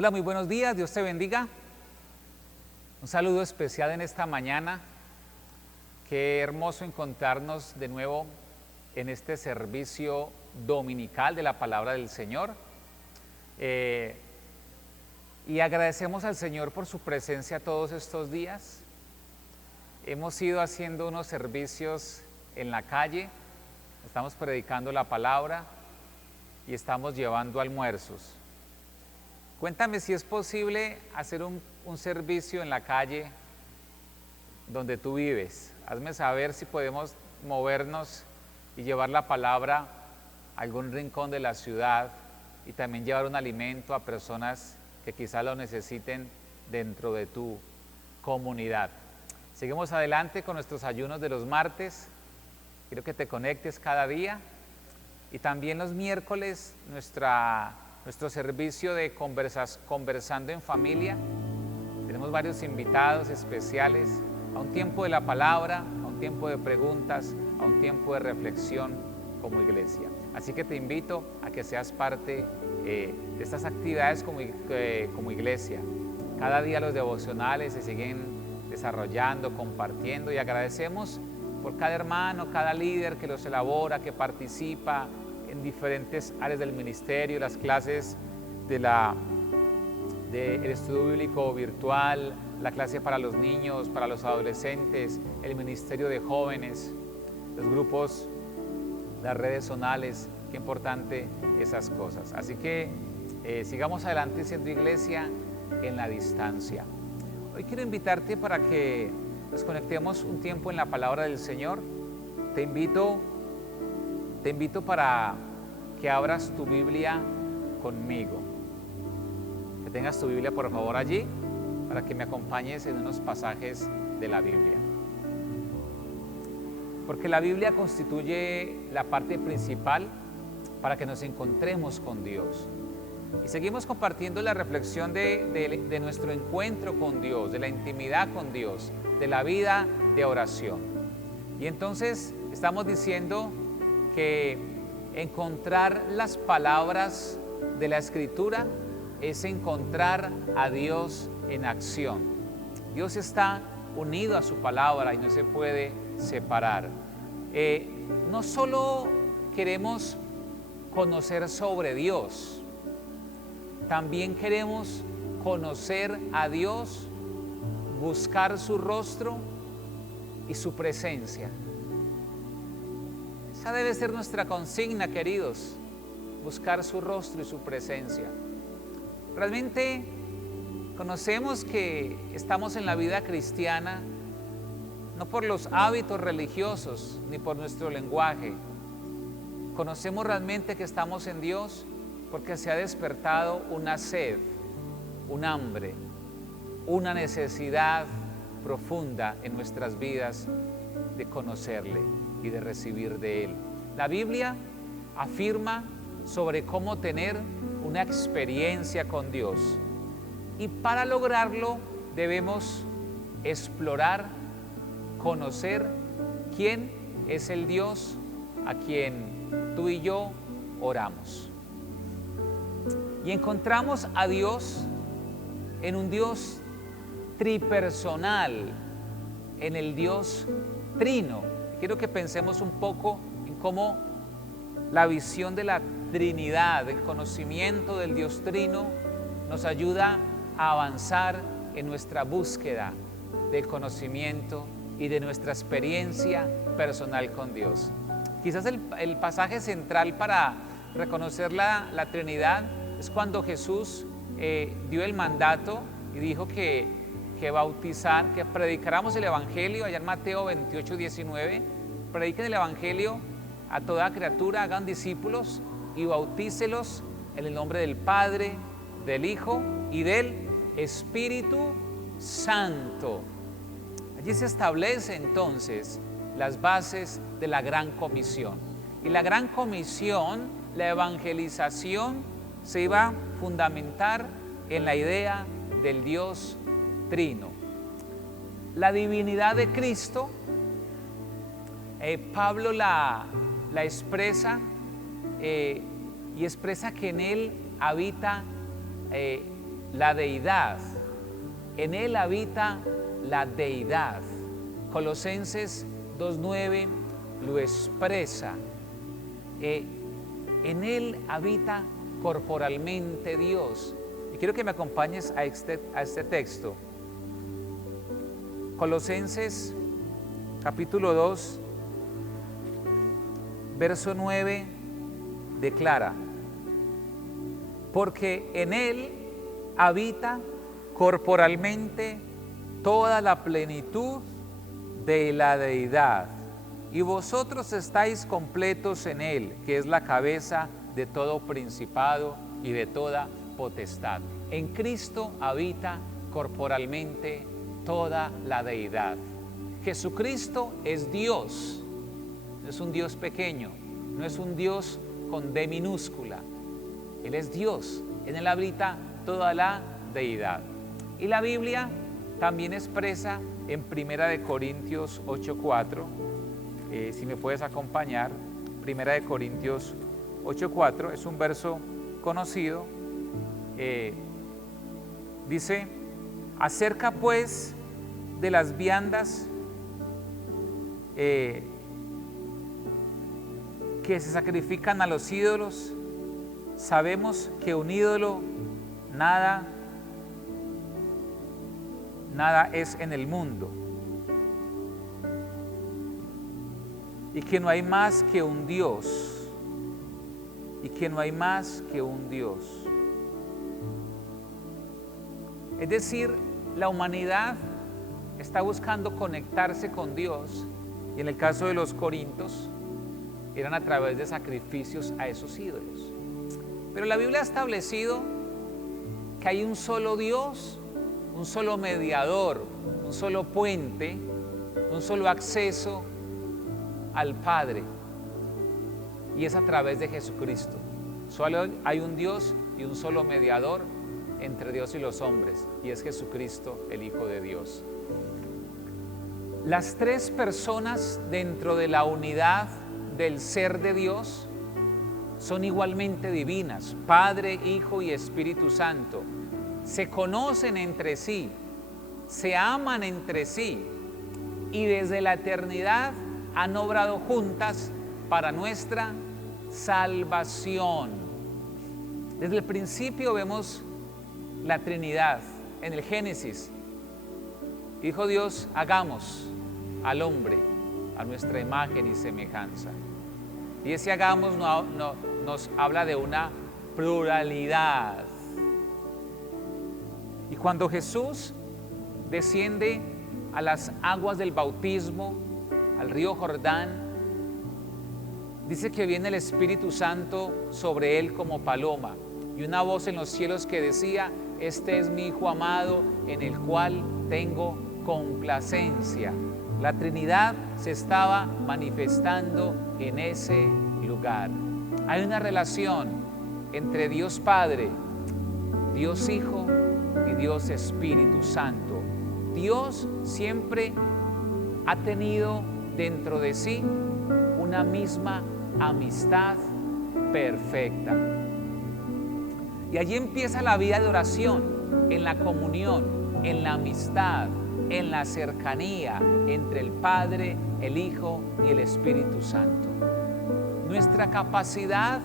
Hola, muy buenos días, Dios te bendiga. Un saludo especial en esta mañana. Qué hermoso encontrarnos de nuevo en este servicio dominical de la palabra del Señor. Y agradecemos al Señor por su presencia todos estos días. Hemos ido haciendo unos servicios en la calle, estamos predicando la palabra y estamos llevando almuerzos. Cuéntame si es posible hacer un servicio en la calle donde tú vives. Hazme saber si podemos movernos y llevar la palabra a algún rincón de la ciudad y también llevar un alimento a personas que quizá lo necesiten dentro de tu comunidad. Seguimos adelante con nuestros ayunos de los martes. Quiero que te conectes cada día. Y también los miércoles nuestro servicio de conversando en familia. Tenemos varios invitados especiales a un tiempo de la palabra, a un tiempo de preguntas, a un tiempo de reflexión como iglesia. Así que te invito a que seas parte de estas actividades como iglesia. Cada día los devocionales se siguen desarrollando, compartiendo, y agradecemos por cada hermano, cada líder que los elabora, que participa en diferentes áreas del ministerio, las clases del estudio bíblico virtual, la clase para los niños, para los adolescentes, el ministerio de jóvenes, los grupos, las redes zonales. Qué importante esas cosas. Así que sigamos adelante siendo iglesia en la distancia. Hoy quiero invitarte para que nos conectemos un tiempo en la palabra del Señor. Te invito para que abras tu Biblia conmigo. Que tengas tu Biblia, por favor, allí, para que me acompañes en unos pasajes de la Biblia. Porque la Biblia constituye la parte principal para que nos encontremos con Dios. Y seguimos compartiendo la reflexión de nuestro encuentro con Dios, de la intimidad con Dios, de la vida de oración. Y entonces estamos diciendo que encontrar las palabras de la Escritura es encontrar a Dios en acción. Dios está unido a su palabra y no se puede separar. No solo queremos conocer sobre Dios, también queremos conocer a Dios, buscar su rostro y su presencia. Esa debe ser nuestra consigna, queridos, buscar su rostro y su presencia. Realmente conocemos que estamos en la vida cristiana no por los hábitos religiosos ni por nuestro lenguaje. Conocemos realmente que estamos en Dios porque se ha despertado una sed, un hambre, una necesidad profunda en nuestras vidas de conocerle y de recibir de Él. La Biblia afirma sobre cómo tener una experiencia con Dios, y para lograrlo debemos explorar, conocer quién es el Dios a quien tú y yo oramos. Y encontramos a Dios en un Dios tripersonal, en el Dios trino. Quiero que pensemos un poco en cómo la visión de la Trinidad, el conocimiento del Dios trino, nos ayuda a avanzar en nuestra búsqueda del conocimiento y de nuestra experiencia personal con Dios. Quizás el pasaje central para reconocer la Trinidad es cuando Jesús dio el mandato y dijo que predicáramos el Evangelio, allá en Mateo 28, 19, prediquen el Evangelio a toda criatura, hagan discípulos y bautícelos en el nombre del Padre, del Hijo y del Espíritu Santo. Allí se establece entonces las bases de la Gran Comisión. Y la Gran Comisión, la evangelización, se iba a fundamentar en la idea del Dios Trino. La divinidad de Cristo, Pablo la expresa y expresa que en Él habita la deidad. En Él habita la deidad. Colosenses 2:9 lo expresa. En Él habita corporalmente Dios. Y quiero que me acompañes a este texto. Colosenses capítulo 2, verso 9 declara: porque en Él habita corporalmente toda la plenitud de la deidad, y vosotros estáis completos en Él, que es la cabeza de todo principado y de toda potestad. En Cristo habita corporalmente toda la deidad. Jesucristo es Dios, no es un Dios pequeño, no es un Dios con D minúscula. Él es Dios, en Él habita toda la deidad. Y la Biblia también expresa en 1 Corintios 8:4, si me puedes acompañar, 1 Corintios 8:4, es un verso conocido, dice: acerca pues de las viandas que se sacrifican a los ídolos, sabemos que un ídolo nada es en el mundo, y que no hay más que un Dios, y que no hay más que un Dios. Es decir, la humanidad está buscando conectarse con Dios, y en el caso de los corintios eran a través de sacrificios a esos ídolos. Pero la Biblia ha establecido que hay un solo Dios, un solo mediador, un solo puente, un solo acceso al Padre, y es a través de Jesucristo. Solo hay un Dios y un solo mediador entre Dios y los hombres, y es Jesucristo, el Hijo de Dios. Las tres personas dentro de la unidad del ser de Dios son igualmente divinas: Padre, Hijo y Espíritu Santo. Se conocen entre sí, se aman entre sí, y desde la eternidad han obrado juntas para nuestra salvación. Desde el principio vemos la Trinidad. En el Génesis dijo Dios: hagamos al hombre a nuestra imagen y semejanza. Y ese hagamos nos habla de una pluralidad. Y cuando Jesús desciende a las aguas del bautismo, al río Jordán, dice que viene el Espíritu Santo sobre él como paloma, y una voz en los cielos que decía: este es mi Hijo amado, en el cual tengo complacencia. La Trinidad se estaba manifestando en ese lugar. Hay una relación entre Dios Padre, Dios Hijo y Dios Espíritu Santo. Dios siempre ha tenido dentro de sí una misma amistad perfecta. Y allí empieza la vida de oración, en la comunión, en la amistad, en la cercanía entre el Padre, el Hijo y el Espíritu Santo. Nuestra capacidad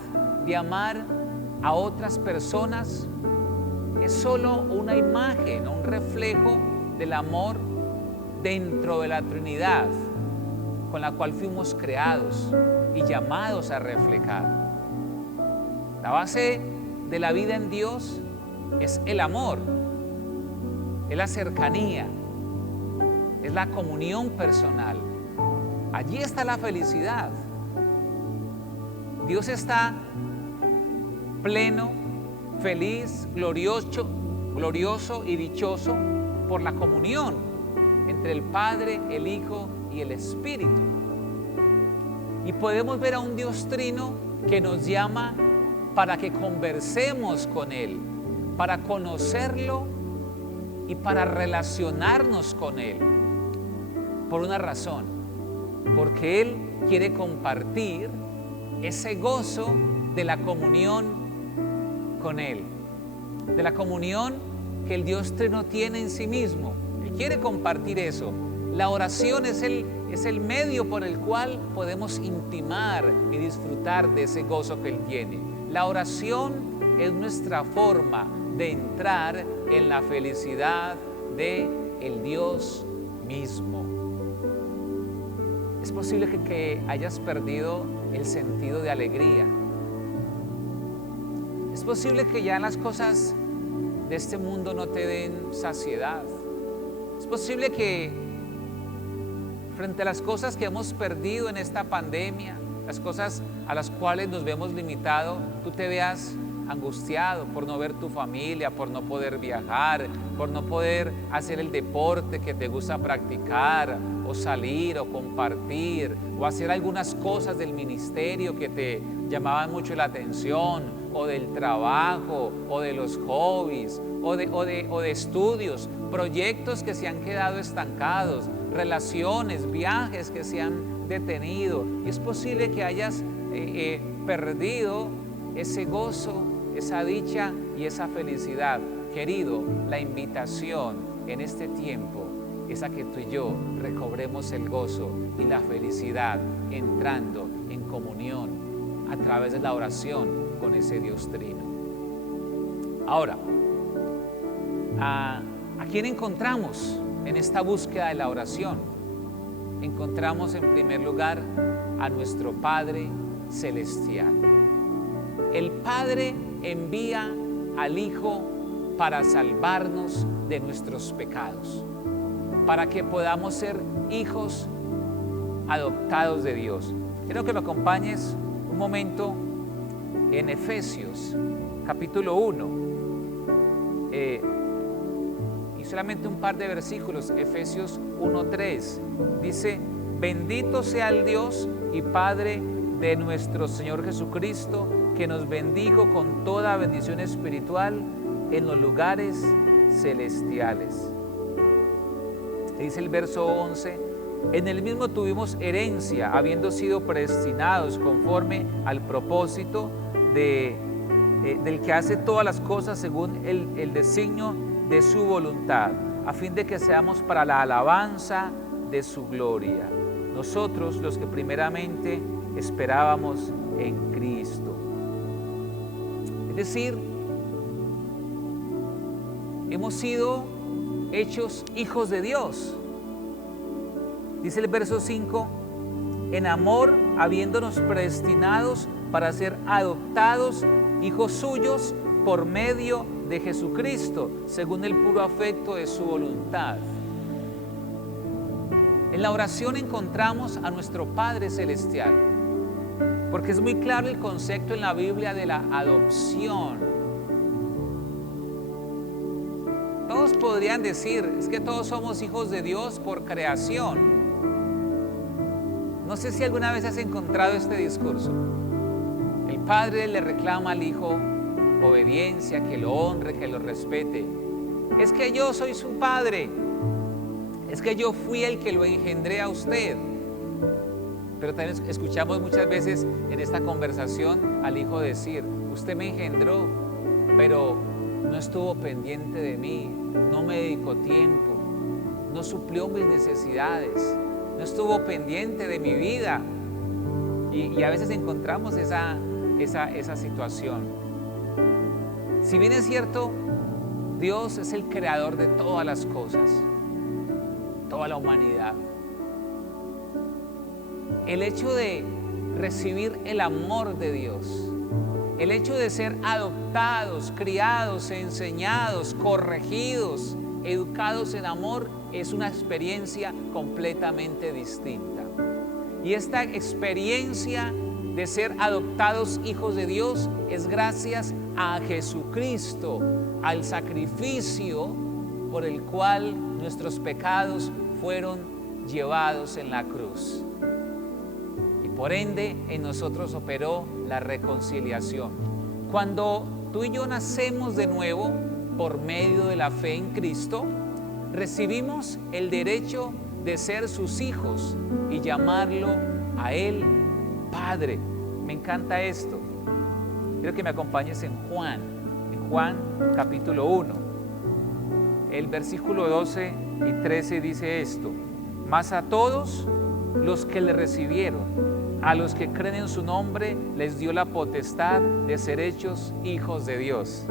de amar a otras personas es solo una imagen, un reflejo del amor dentro de la Trinidad, con la cual fuimos creados y llamados a reflejar. La base de la vida en Dios es el amor, es la cercanía, es la comunión personal. Allí está la felicidad. Dios está pleno, feliz, glorioso y dichoso por la comunión entre el Padre, el Hijo y el Espíritu. Y podemos ver a un Dios trino que nos llama para que conversemos con Él, para conocerlo y para relacionarnos con Él. Por una razón: porque Él quiere compartir ese gozo de la comunión con Él, de la comunión que el Dios Trino tiene en sí mismo. Él quiere compartir eso. La oración es el medio por el cual podemos intimar y disfrutar de ese gozo que Él tiene. La oración es nuestra forma de entrar en la felicidad de el Dios mismo. Es posible que hayas perdido el sentido de alegría. Es posible que ya las cosas de este mundo no te den saciedad. Es posible que frente a las cosas que hemos perdido en esta pandemia, las cosas a las cuales nos vemos limitados, tú te veas angustiado por no ver tu familia, por no poder viajar, por no poder hacer el deporte que te gusta practicar, o salir, o compartir, o hacer algunas cosas del ministerio que te llamaban mucho la atención, o del trabajo, o de los hobbies, o de estudios, proyectos que se han quedado estancados, relaciones, viajes que se han detenido. Y es posible que hayas perdido ese gozo, esa dicha y esa felicidad. Querido, la invitación en este tiempo es a que tú y yo recobremos el gozo y la felicidad entrando en comunión a través de la oración con ese Dios Trino. Ahora, ¿a quién encontramos en esta búsqueda de la oración? Encontramos en primer lugar a nuestro Padre Celestial. El Padre envía al Hijo para salvarnos de nuestros pecados, para que podamos ser hijos adoptados de Dios. Quiero que me acompañes un momento en Efesios, capítulo 1, y solamente un par de versículos. Efesios 1:3 dice: bendito sea el Dios y Padre de nuestro Señor Jesucristo, que nos bendijo con toda bendición espiritual en los lugares celestiales. Dice el verso 11: en el mismo tuvimos herencia, habiendo sido predestinados conforme al propósito del que hace todas las cosas según el designio de su voluntad, a fin de que seamos para la alabanza de su gloria. Nosotros, los que primeramente esperábamos en Cristo. Es decir, hemos sido hechos hijos de Dios. Dice el verso 5: en amor, habiéndonos predestinados para ser adoptados hijos suyos por medio de Jesucristo, según el puro afecto de su voluntad. En la oración encontramos a nuestro Padre Celestial, porque es muy claro el concepto en la Biblia de la adopción. Todos podrían decir, es que todos somos hijos de Dios por creación. No sé si alguna vez has encontrado este discurso. El padre le reclama al hijo obediencia, que lo honre, que lo respete. Es que yo soy su padre. Es que yo fui el que lo engendré a usted. Pero también escuchamos muchas veces en esta conversación al hijo decir: usted me engendró, pero no estuvo pendiente de mí, no me dedicó tiempo, no suplió mis necesidades, no estuvo pendiente de mi vida. Y a veces encontramos esa situación. Si bien es cierto, Dios es el creador de todas las cosas, toda la humanidad. El hecho de recibir el amor de Dios, el hecho de ser adoptados, criados, enseñados, corregidos, educados en amor, es una experiencia completamente distinta. Y esta experiencia de ser adoptados hijos de Dios es gracias a Jesucristo, al sacrificio por el cual nuestros pecados fueron llevados en la cruz. Y por ende en nosotros operó la reconciliación. Cuando tú y yo nacemos de nuevo por medio de la fe en Cristo, recibimos el derecho de ser sus hijos y llamarlo a Él Padre. Me encanta esto. Quiero que me acompañes en Juan capítulo 1. el versículo 12 y 13 dice esto: mas a todos los que le recibieron, a los que creen en su nombre, les dio la potestad de ser hechos hijos de Dios.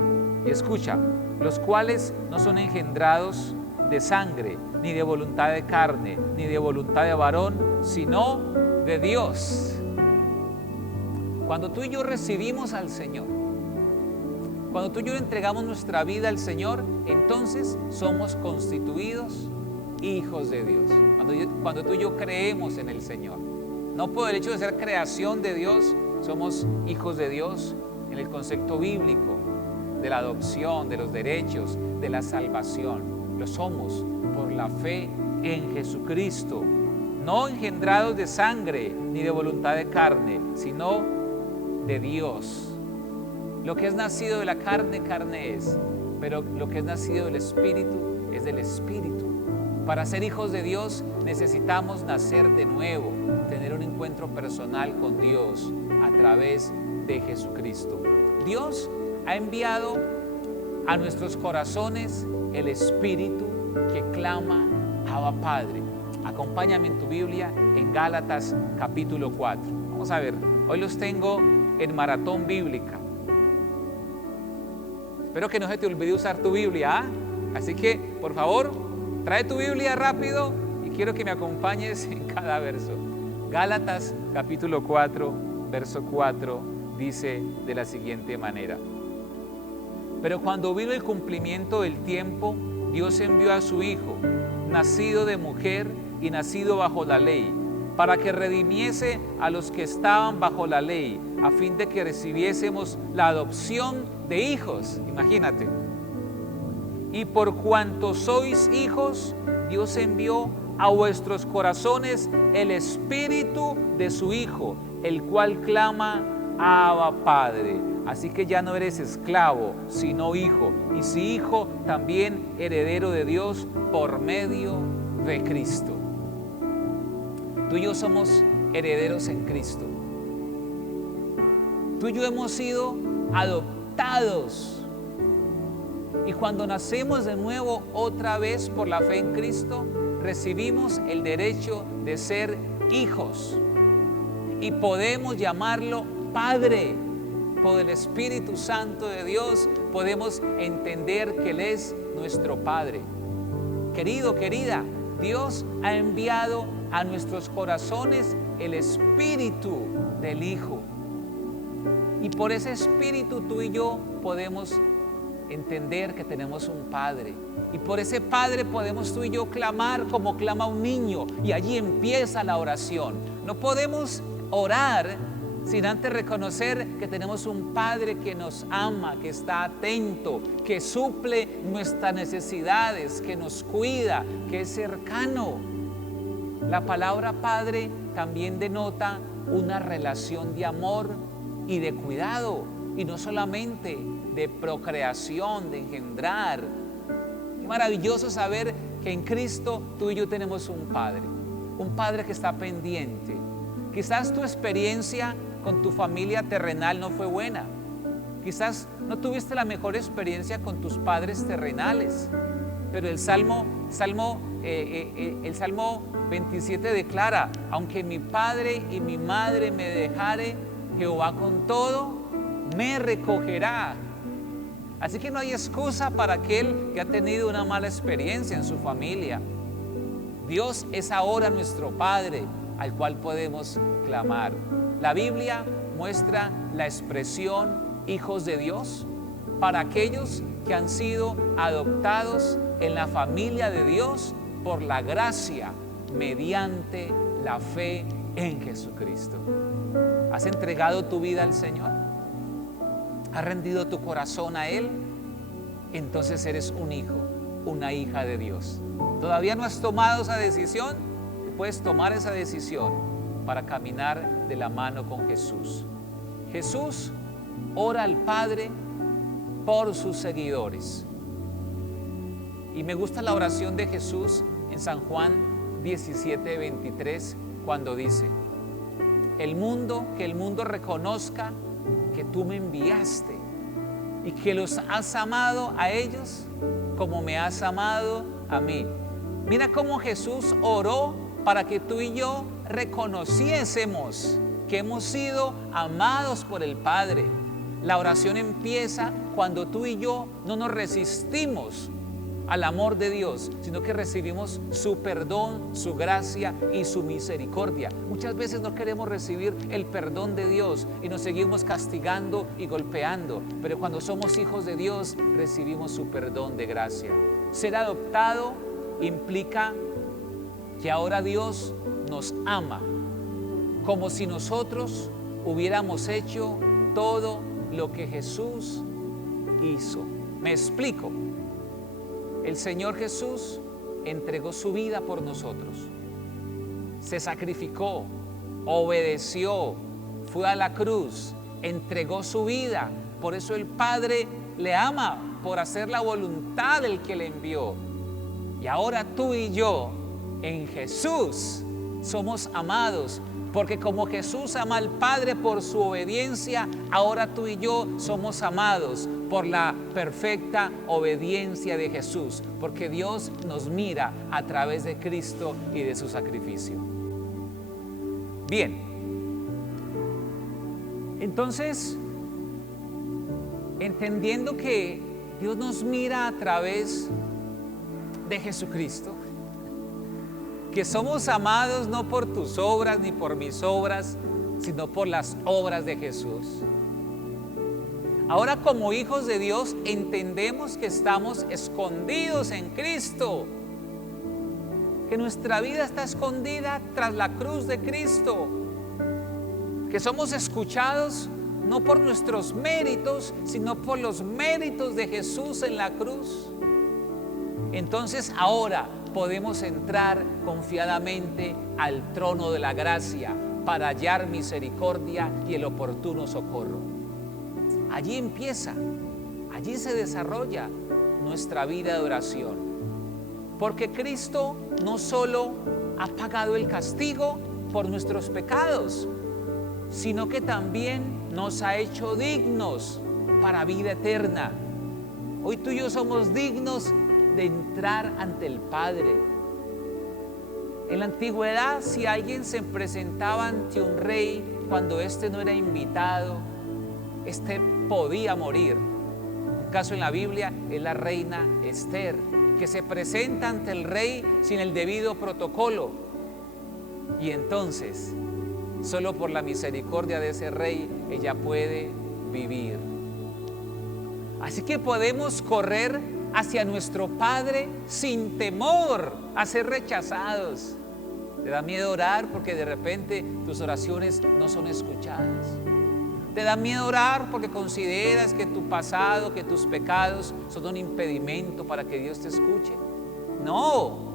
Y escucha, los cuales no son engendrados de sangre, ni de voluntad de carne, ni de voluntad de varón, sino de Dios. Cuando tú y yo recibimos al Señor, cuando tú y yo le entregamos nuestra vida al Señor, entonces somos constituidos hijos de Dios. Cuando tú y yo creemos en el Señor, no por el hecho de ser creación de Dios, somos hijos de Dios en el concepto bíblico de la adopción, de los derechos, de la salvación. Lo somos por la fe en Jesucristo, no engendrados de sangre ni de voluntad de carne, sino de Dios. Lo que es nacido de la carne, carne es, pero lo que es nacido del Espíritu es del Espíritu. Para ser hijos de Dios necesitamos nacer de nuevo, tener un encuentro personal con Dios a través de Jesucristo. Dios ha enviado a nuestros corazones el Espíritu que clama Abba Padre. Acompáñame en tu Biblia en Gálatas capítulo 4. Vamos a ver, hoy los tengo en maratón bíblica. Espero que no se te olvide usar tu Biblia, ¿ah? Así que, por favor, trae tu Biblia rápido y quiero que me acompañes en cada verso. Gálatas capítulo 4, verso 4, dice de la siguiente manera: pero cuando vino el cumplimiento del tiempo, Dios envió a su Hijo, nacido de mujer y nacido bajo la ley, para que redimiese a los que estaban bajo la ley, a fin de que recibiésemos la adopción de hijos. Imagínate. Y por cuanto sois hijos, Dios envió a vuestros corazones el Espíritu de su Hijo, el cual clama: Abba Padre. Así que ya no eres esclavo, sino hijo, y si hijo, también heredero de Dios por medio de Cristo. Tú y yo somos herederos en Cristo. Tú y yo hemos sido adoptados. Y cuando nacemos de nuevo otra vez por la fe en Cristo, recibimos el derecho de ser hijos. Y podemos llamarlo Padre. Por el Espíritu Santo de Dios podemos entender que Él es nuestro Padre. Querido, querida, Dios ha enviado a nuestros corazones el Espíritu del Hijo. Y por ese Espíritu tú y yo podemos entender que tenemos un Padre. Y por ese Padre podemos tú y yo clamar como clama un niño. Y allí empieza la oración. No podemos orar sin antes reconocer que tenemos un Padre que nos ama, que está atento, que suple nuestras necesidades, que nos cuida, que es cercano. La palabra Padre también denota una relación de amor y de cuidado, y no solamente de procreación, de engendrar. Qué maravilloso saber que en Cristo tú y yo tenemos un Padre que está pendiente. Quizás tu experiencia con tu familia terrenal no fue buena. Quizás no tuviste la mejor experiencia con tus padres terrenales. Pero el Salmo 27 declara: aunque mi padre y mi madre me dejare, Jehová con todo me recogerá. Así que no hay excusa para aquel que ha tenido una mala experiencia en su familia. Dios es ahora nuestro Padre, al cual podemos clamar. La Biblia muestra la expresión hijos de Dios para aquellos que han sido adoptados en la familia de Dios por la gracia mediante la fe en Jesucristo. ¿Has entregado tu vida al Señor? ¿Has rendido tu corazón a Él? Entonces eres un hijo, una hija de Dios. ¿Todavía no has tomado esa decisión? Puedes tomar esa decisión para caminar de la mano con Jesús. Jesús ora al Padre por sus seguidores. Y me gusta la oración de Jesús en San Juan 17:23, cuando dice: que el mundo reconozca que tú me enviaste y que los has amado a ellos como me has amado a mí. Mira cómo Jesús oró para que tú y yo reconociésemos que hemos sido amados por el Padre. La oración empieza cuando tú y yo no nos resistimos al amor de Dios, sino que recibimos su perdón, su gracia y su misericordia. Muchas veces no queremos recibir el perdón de Dios y nos seguimos castigando y golpeando, pero cuando somos hijos de Dios recibimos su perdón de gracia. Ser adoptado implica que ahora Dios nos ama, como si nosotros hubiéramos hecho todo lo que Jesús hizo. Me explico. El Señor Jesús entregó su vida por nosotros. Se sacrificó, obedeció, fue a la cruz, entregó su vida. Por eso el Padre le ama, por hacer la voluntad del que le envió. Y ahora tú y yo, en Jesús, somos amados. Porque como Jesús ama al Padre por su obediencia, ahora tú y yo somos amados por la perfecta obediencia de Jesús. Porque Dios nos mira a través de Cristo y de su sacrificio. Bien. Entonces, entendiendo que Dios nos mira a través de Jesucristo, que somos amados no por tus obras ni por mis obras, sino por las obras de Jesús. Ahora, como hijos de Dios, entendemos que estamos escondidos en Cristo, que nuestra vida está escondida tras la cruz de Cristo, que somos escuchados no por nuestros méritos, sino por los méritos de Jesús en la cruz. Entonces ahora podemos entrar confiadamente al trono de la gracia para hallar misericordia y el oportuno socorro. Allí empieza, allí se desarrolla nuestra vida de oración. Porque Cristo no solo ha pagado el castigo por nuestros pecados, sino que también nos ha hecho dignos para vida eterna. Hoy tú y yo somos dignos de entrar ante el Padre. En la antigüedad, si alguien se presentaba ante un rey cuando éste no era invitado, éste podía morir. Un caso en la Biblia es la reina Esther, que se presenta ante el rey sin el debido protocolo. Y entonces, solo por la misericordia de ese rey, ella puede vivir. Así que podemos correr hacia nuestro Padre sin temor a ser rechazados. ¿Te da miedo orar porque de repente tus oraciones no son escuchadas? ¿Te da miedo orar porque consideras que tu pasado, que tus pecados son un impedimento para que Dios te escuche? No.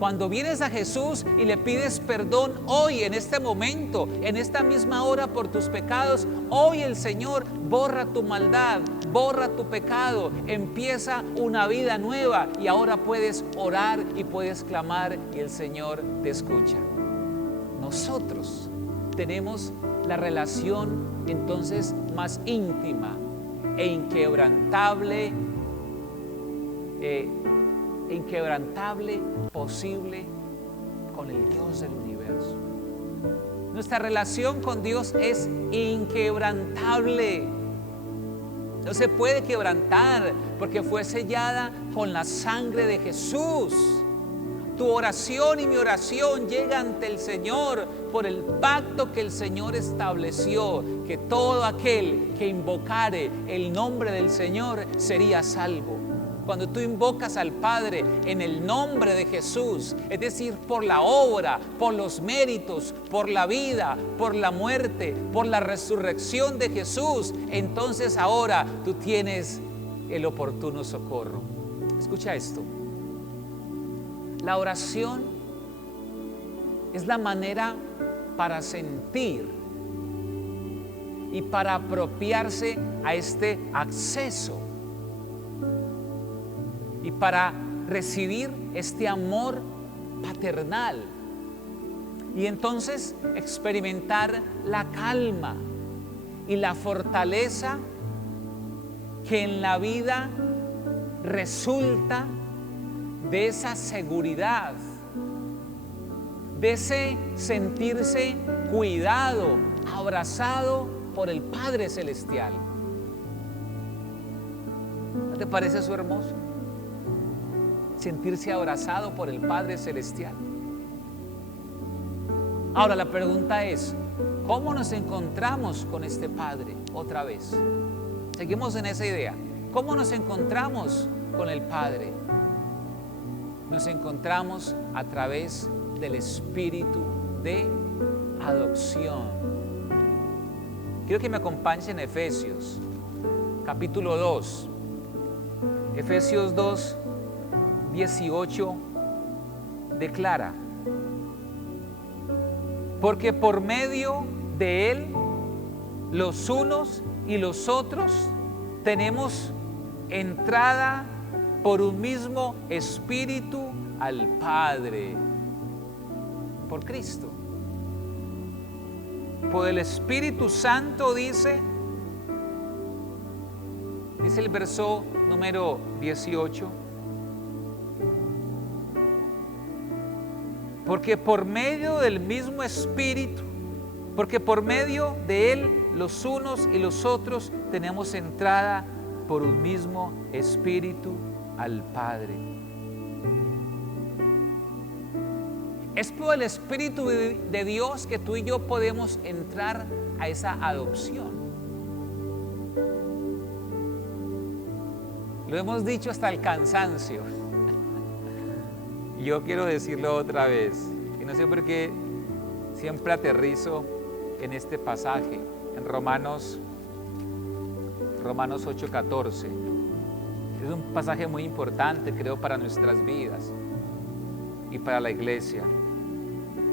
Cuando vienes a Jesús y le pides perdón hoy, en este momento, en esta misma hora por tus pecados, hoy el Señor borra tu maldad, borra tu pecado, empieza una vida nueva y ahora puedes orar y puedes clamar y el Señor te escucha. Nosotros tenemos la relación entonces más íntima e inquebrantable posible con el Dios del universo. Nuestra relación con Dios es inquebrantable. No se puede quebrantar porque fue sellada con la sangre de Jesús. Tu oración y mi oración llega ante el Señor por el pacto que el Señor estableció, que todo aquel que invocare el nombre del Señor sería salvo. Cuando tú invocas al Padre en el nombre de Jesús, es decir, por la obra, por los méritos, por la vida, por la muerte, por la resurrección de Jesús, entonces ahora tú tienes el oportuno socorro. Escucha esto. La oración es la manera para sentir y para apropiarse a este acceso y para recibir este amor paternal y entonces experimentar la calma y la fortaleza que en la vida resulta de esa seguridad, de ese sentirse cuidado, abrazado por el Padre Celestial. ¿No te parece eso hermoso? Sentirse abrazado por el Padre Celestial. Ahora la pregunta es, ¿cómo nos encontramos con este Padre otra vez? Seguimos en esa idea. ¿Cómo nos encontramos con el Padre? Nos encontramos a través del espíritu de adopción. Quiero que me acompañes en Efesios, capítulo 2. Efesios 2, 18 declara: porque por medio de Él, los unos y los otros tenemos entrada por un mismo espíritu al Padre, por Cristo. Por el Espíritu Santo dice el verso número 18, porque por medio del mismo Espíritu, porque por medio de Él los unos y los otros tenemos entrada por un mismo Espíritu al Padre. Es por el Espíritu de Dios que tú y yo podemos entrar a esa adopción. Lo hemos dicho hasta el cansancio. Yo quiero decirlo otra vez. Y no sé por qué siempre aterrizo en este pasaje, en Romanos 8:14. Es un pasaje muy importante, creo, para nuestras vidas y para la iglesia.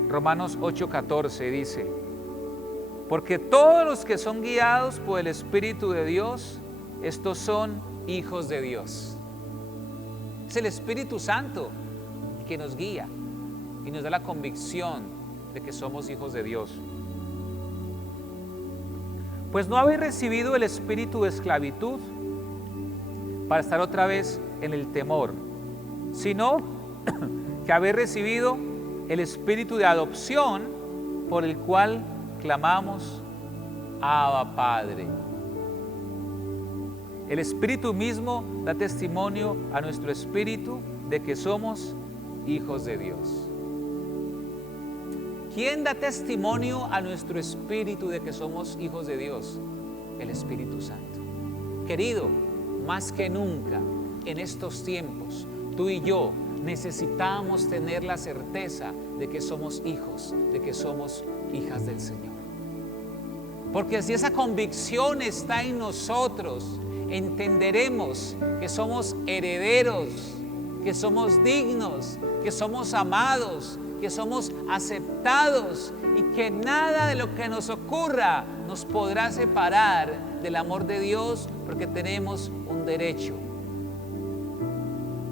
Romanos 8:14 dice: porque todos los que son guiados por el Espíritu de Dios, estos son hijos de Dios. Es el Espíritu Santo que nos guía y nos da la convicción de que somos hijos de Dios. Pues no habéis recibido el espíritu de esclavitud para estar otra vez en el temor, sino que habéis recibido el espíritu de adopción, por el cual clamamos: Abba, Padre. El Espíritu mismo da testimonio a nuestro espíritu de que somos hijos de Dios. ¿Quién da testimonio a nuestro espíritu de que somos hijos de Dios? El Espíritu Santo. Querido, más que nunca en estos tiempos, tú y yo necesitamos tener la certeza de que somos hijos, de que somos hijas del Señor. Porque si esa convicción está en nosotros, entenderemos que somos herederos, que somos dignos, que somos amados, que somos aceptados y que nada de lo que nos ocurra nos podrá separar del amor de Dios, porque tenemos un derecho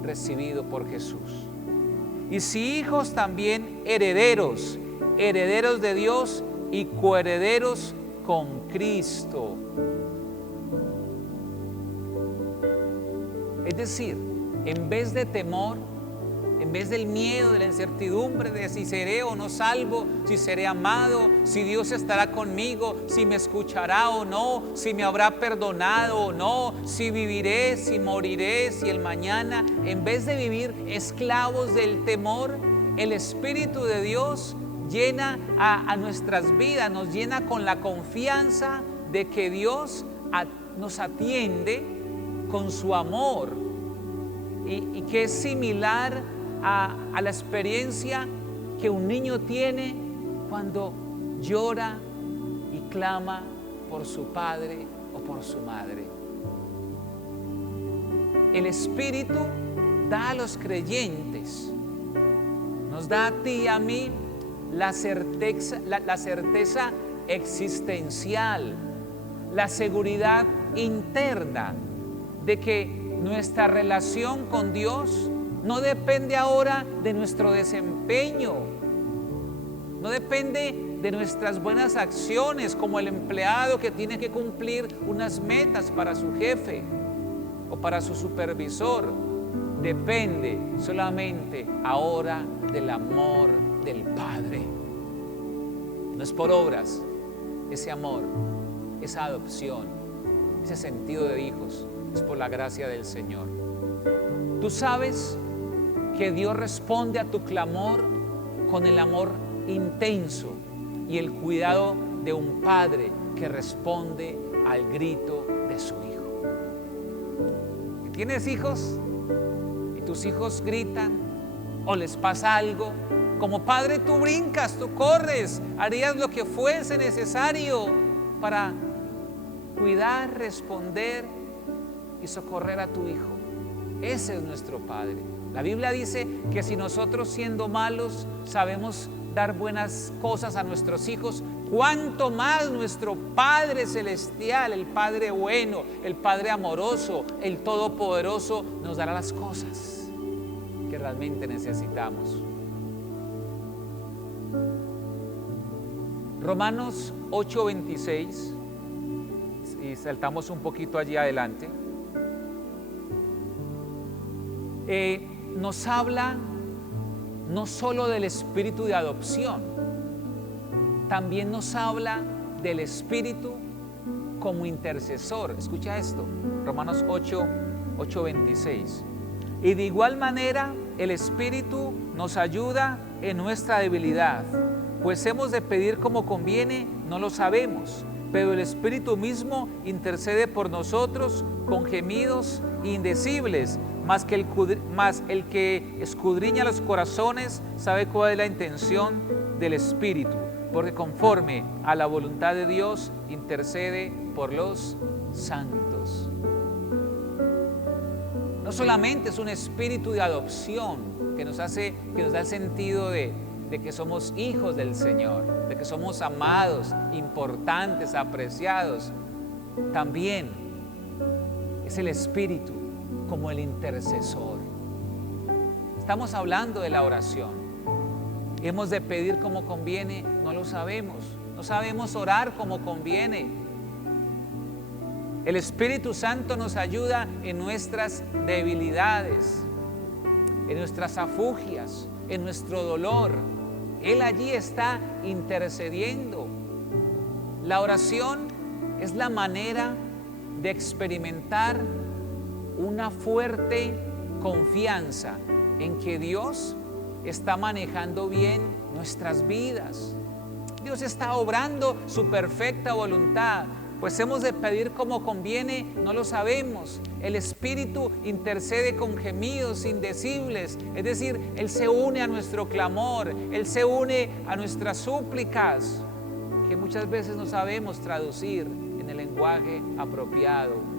recibido por Jesús. Y si hijos, también herederos, herederos de Dios y coherederos con Cristo. Es decir, en vez de temor, en vez del miedo, de la incertidumbre de si seré o no salvo, si seré amado, si Dios estará conmigo, si me escuchará o no, si me habrá perdonado o no, si viviré, si moriré, si el mañana, en vez de vivir esclavos del temor, el Espíritu de Dios llena a nuestras vidas, nos llena con la confianza de que Dios nos atiende con su amor y que es similar a la experiencia que un niño tiene cuando llora y clama por su padre o por su madre. El Espíritu da a los creyentes, nos da a ti y a mí la certeza existencial, la seguridad interna de que nuestra relación con Dios no depende ahora de nuestro desempeño, no depende de nuestras buenas acciones, como el empleado que tiene que cumplir unas metas para su jefe, o para su supervisor. Depende solamente ahora del amor del Padre. No es por obras, ese amor, esa adopción, ese sentido de hijos, es por la gracia del Señor. Tú sabes que Dios responde a tu clamor con el amor intenso y el cuidado de un padre que responde al grito de su hijo. ¿Tienes hijos? Y tus hijos gritan o les pasa algo. Como padre tú brincas, tú corres, harías lo que fuese necesario para cuidar, responder y socorrer a tu hijo. Ese es nuestro Padre. La Biblia dice que si nosotros, siendo malos, sabemos dar buenas cosas a nuestros hijos, cuánto más nuestro Padre Celestial, el Padre bueno, el Padre amoroso, el Todopoderoso, nos dará las cosas que realmente necesitamos. Romanos 8:26, y saltamos un poquito allí adelante, nos habla no solo del espíritu de adopción, también nos habla del espíritu como intercesor. Escucha esto, Romanos 8:26. Y de igual manera el espíritu nos ayuda en nuestra debilidad, pues hemos de pedir como conviene, no lo sabemos, pero el espíritu mismo intercede por nosotros con gemidos indecibles. Mas el que escudriña los corazones sabe cuál es la intención del Espíritu, porque conforme a la voluntad de Dios intercede por los santos. No solamente es un espíritu de adopción que nos da el sentido de que somos hijos del Señor, de que somos amados, importantes, apreciados. También es el espíritu como el intercesor. Estamos hablando de la oración. Hemos de pedir como conviene, no lo sabemos. No sabemos orar como conviene. El Espíritu Santo nos ayuda en nuestras debilidades, en nuestras afugias, en nuestro dolor. Él allí está intercediendo. La oración es la manera de experimentar una fuerte confianza en que Dios está manejando bien nuestras vidas. Dios está obrando su perfecta voluntad. Pues hemos de pedir como conviene, no lo sabemos. El Espíritu intercede con gemidos indecibles, es decir, Él se une a nuestro clamor, Él se une a nuestras súplicas, que muchas veces no sabemos traducir en el lenguaje apropiado.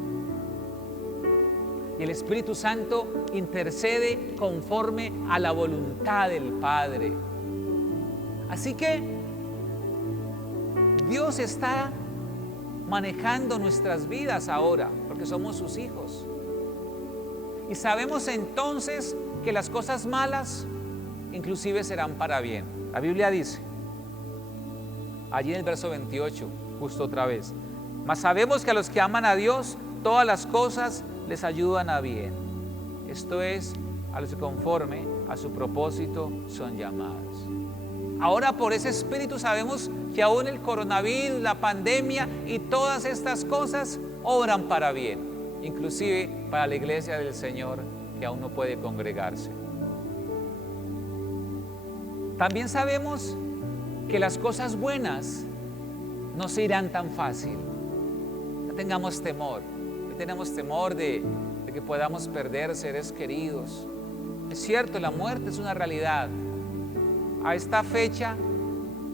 Y el Espíritu Santo intercede conforme a la voluntad del Padre. Así que Dios está manejando nuestras vidas ahora, porque somos sus hijos. Y sabemos entonces que las cosas malas inclusive serán para bien. La Biblia dice, allí en el verso 28, justo otra vez, mas sabemos que a los que aman a Dios, todas las cosas les ayudan a bien. Esto es, a los que conforme a su propósito son llamados. Ahora por ese Espíritu sabemos que aún el coronavirus, la pandemia y todas estas cosas obran para bien, inclusive para la iglesia del Señor que aún no puede congregarse. También sabemos que las cosas buenas no se irán tan fácil. No tengamos temor. Tenemos temor de que podamos perder seres queridos. Es cierto, la muerte es una realidad. A esta fecha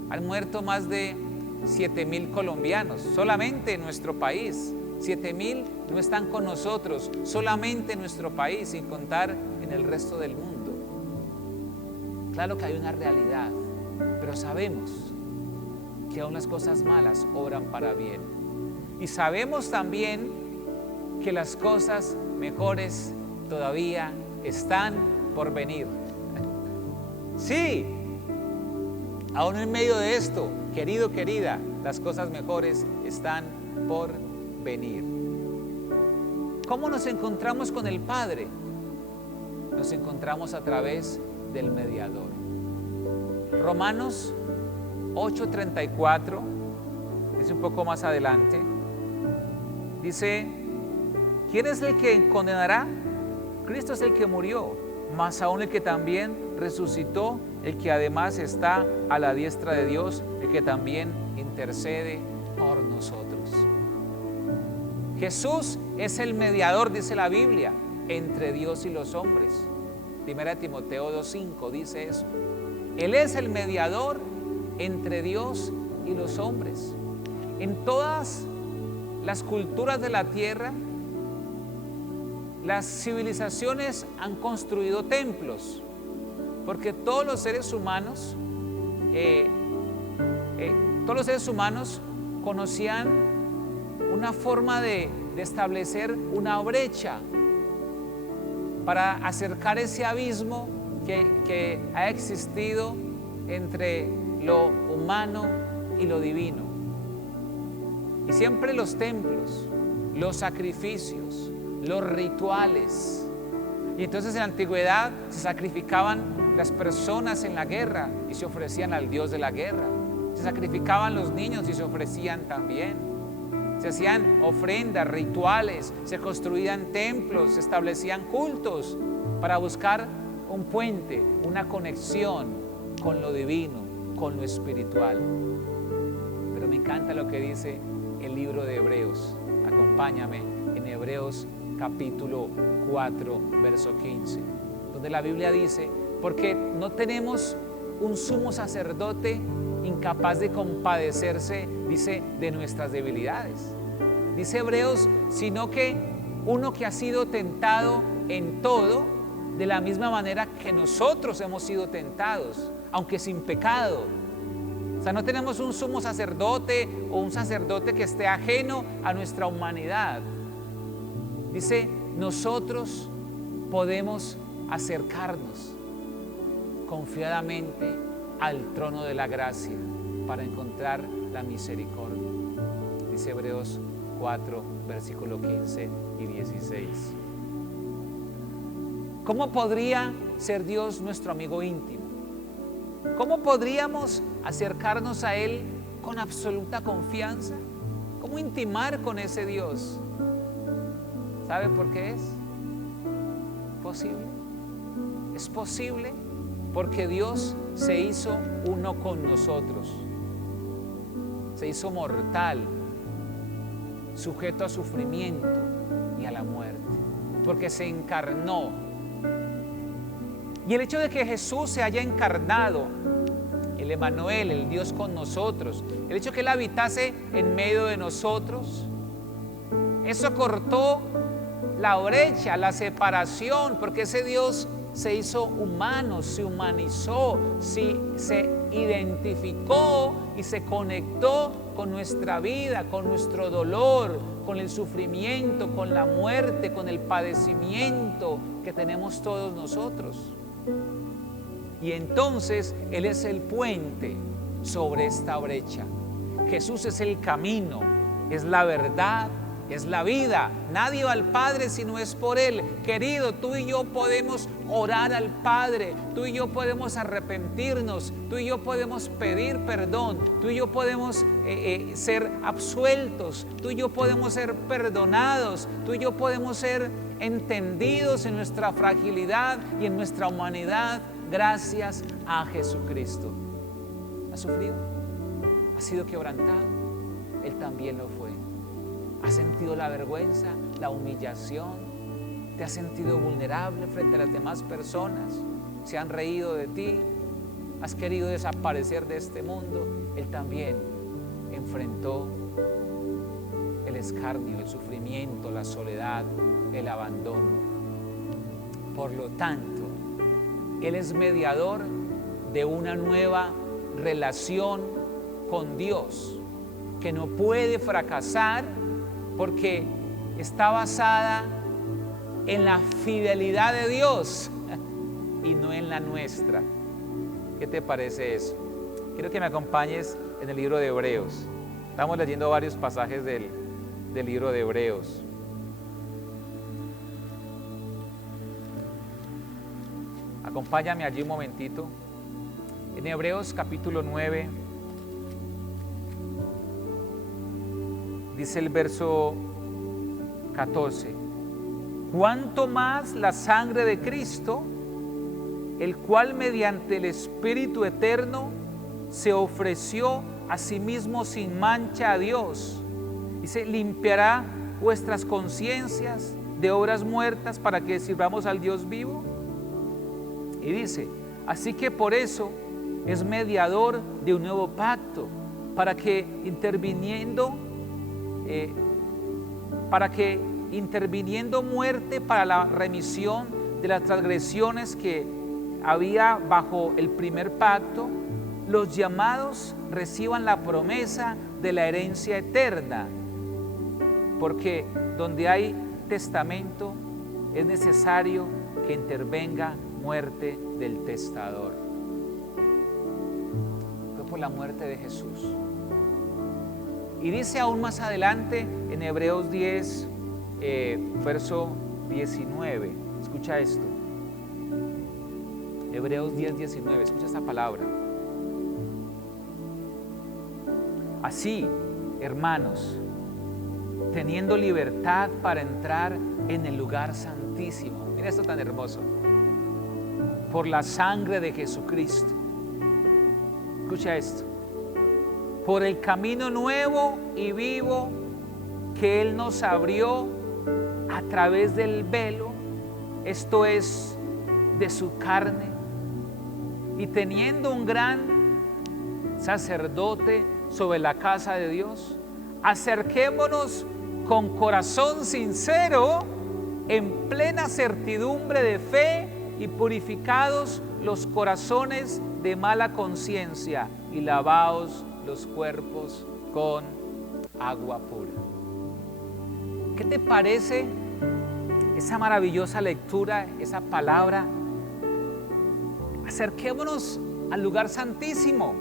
han muerto más de 7,000 colombianos, solamente en nuestro país. 7,000 no están con nosotros, solamente en nuestro país, sin contar en el resto del mundo. Claro que hay una realidad, pero sabemos que aún las cosas malas obran para bien. Y sabemos también que las cosas mejores todavía están por venir. Sí, aún en medio de esto, querido, querida, las cosas mejores están por venir. ¿Cómo nos encontramos con el Padre? Nos encontramos a través del mediador. Romanos 8:34, dice un poco más adelante, dice: ¿quién es el que condenará? Cristo es el que murió, más aún el que también resucitó, el que además está a la diestra de Dios, el que también intercede por nosotros. Jesús es el mediador, dice la Biblia, entre Dios y los hombres. 1 Timoteo 2:5 dice eso. Él es el mediador entre Dios y los hombres. En todas las culturas de la tierra, las civilizaciones han construido templos, porque todos los seres humanos conocían una forma de establecer una brecha para acercar ese abismo que ha existido entre lo humano y lo divino. Y siempre los templos, los sacrificios, los rituales. Y entonces en la antigüedad se sacrificaban las personas en la guerra y se ofrecían al Dios de la guerra. Se sacrificaban los niños y se ofrecían también. Se hacían ofrendas, rituales, se construían templos, se establecían cultos para buscar un puente, una conexión con lo divino, con lo espiritual. Pero me encanta lo que dice el libro de Hebreos. Acompáñame en Hebreos capítulo 4, verso 15, donde la Biblia dice: porque no tenemos un sumo sacerdote incapaz de compadecerse, dice, de nuestras debilidades. Dice Hebreos, sino que uno que ha sido tentado en todo, de la misma manera que nosotros hemos sido tentados, aunque sin pecado. O sea, no tenemos un sumo sacerdote o un sacerdote que esté ajeno a nuestra humanidad. Dice, nosotros podemos acercarnos confiadamente al trono de la gracia para encontrar la misericordia. Dice Hebreos 4, versículo 15 y 16. ¿Cómo podría ser Dios nuestro amigo íntimo? ¿Cómo podríamos acercarnos a Él con absoluta confianza? ¿Cómo intimar con ese Dios? ¿Sabe por qué es posible? Es posible porque Dios se hizo uno con nosotros. Se hizo mortal, sujeto a sufrimiento y a la muerte, porque se encarnó. Y el hecho de que Jesús se haya encarnado, el Emmanuel, el Dios con nosotros, el hecho de que Él habitase en medio de nosotros, eso cortó la brecha, la separación, porque ese Dios se hizo humano, se humanizó, se identificó y se conectó con nuestra vida, con nuestro dolor, con el sufrimiento, con la muerte, con el padecimiento que tenemos todos nosotros. Y entonces Él es el puente sobre esta brecha. Jesús es el camino, es la verdad, es la vida. Nadie va al Padre si no es por Él. Querido, tú y yo podemos orar al Padre, tú y yo podemos arrepentirnos, tú y yo podemos pedir perdón, tú y yo podemos ser absueltos, tú y yo podemos ser perdonados, tú y yo podemos ser entendidos en nuestra fragilidad y en nuestra humanidad gracias a Jesucristo. ¿Ha sufrido? ¿Ha sido quebrantado? Él también lo fue. ¿Has sentido la vergüenza, la humillación? ¿Te has sentido vulnerable frente a las demás personas? ¿Se han reído de ti? ¿Has querido desaparecer de este mundo? Él también enfrentó el escarnio, el sufrimiento, la soledad, el abandono. Por lo tanto, Él es mediador de una nueva relación con Dios que no puede fracasar porque está basada en la fidelidad de Dios y no en la nuestra. ¿Qué te parece eso? Quiero que me acompañes en el libro de Hebreos. Estamos leyendo varios pasajes del libro de Hebreos. Acompáñame allí un momentito. En Hebreos capítulo 9, dice el verso 14, cuánto más la sangre de Cristo, el cual mediante el Espíritu eterno se ofreció a sí mismo sin mancha a Dios. Dice, limpiará vuestras conciencias de obras muertas para que sirvamos al Dios vivo. Y dice, así que por eso es mediador de un nuevo pacto, para que interviniendo muerte para la remisión de las transgresiones que había bajo el primer pacto, los llamados reciban la promesa de la herencia eterna. Porque donde hay testamento es necesario que intervenga muerte del testador. Fue por la muerte de Jesús. Y dice aún más adelante en Hebreos 10, verso 19. Escucha esto. Hebreos 10, 19. Escucha esta palabra. Así, hermanos, teniendo libertad para entrar en el lugar santísimo. Mira esto tan hermoso. Por la sangre de Jesucristo. Escucha esto. Por el camino nuevo y vivo que Él nos abrió a través del velo, esto es, de su carne, y teniendo un gran sacerdote sobre la casa de Dios, acerquémonos con corazón sincero, en plena certidumbre de fe, y purificados los corazones de mala conciencia, y lavaos los cuerpos con agua pura. ¿Qué te parece esa maravillosa lectura, esa palabra? Acerquémonos al lugar santísimo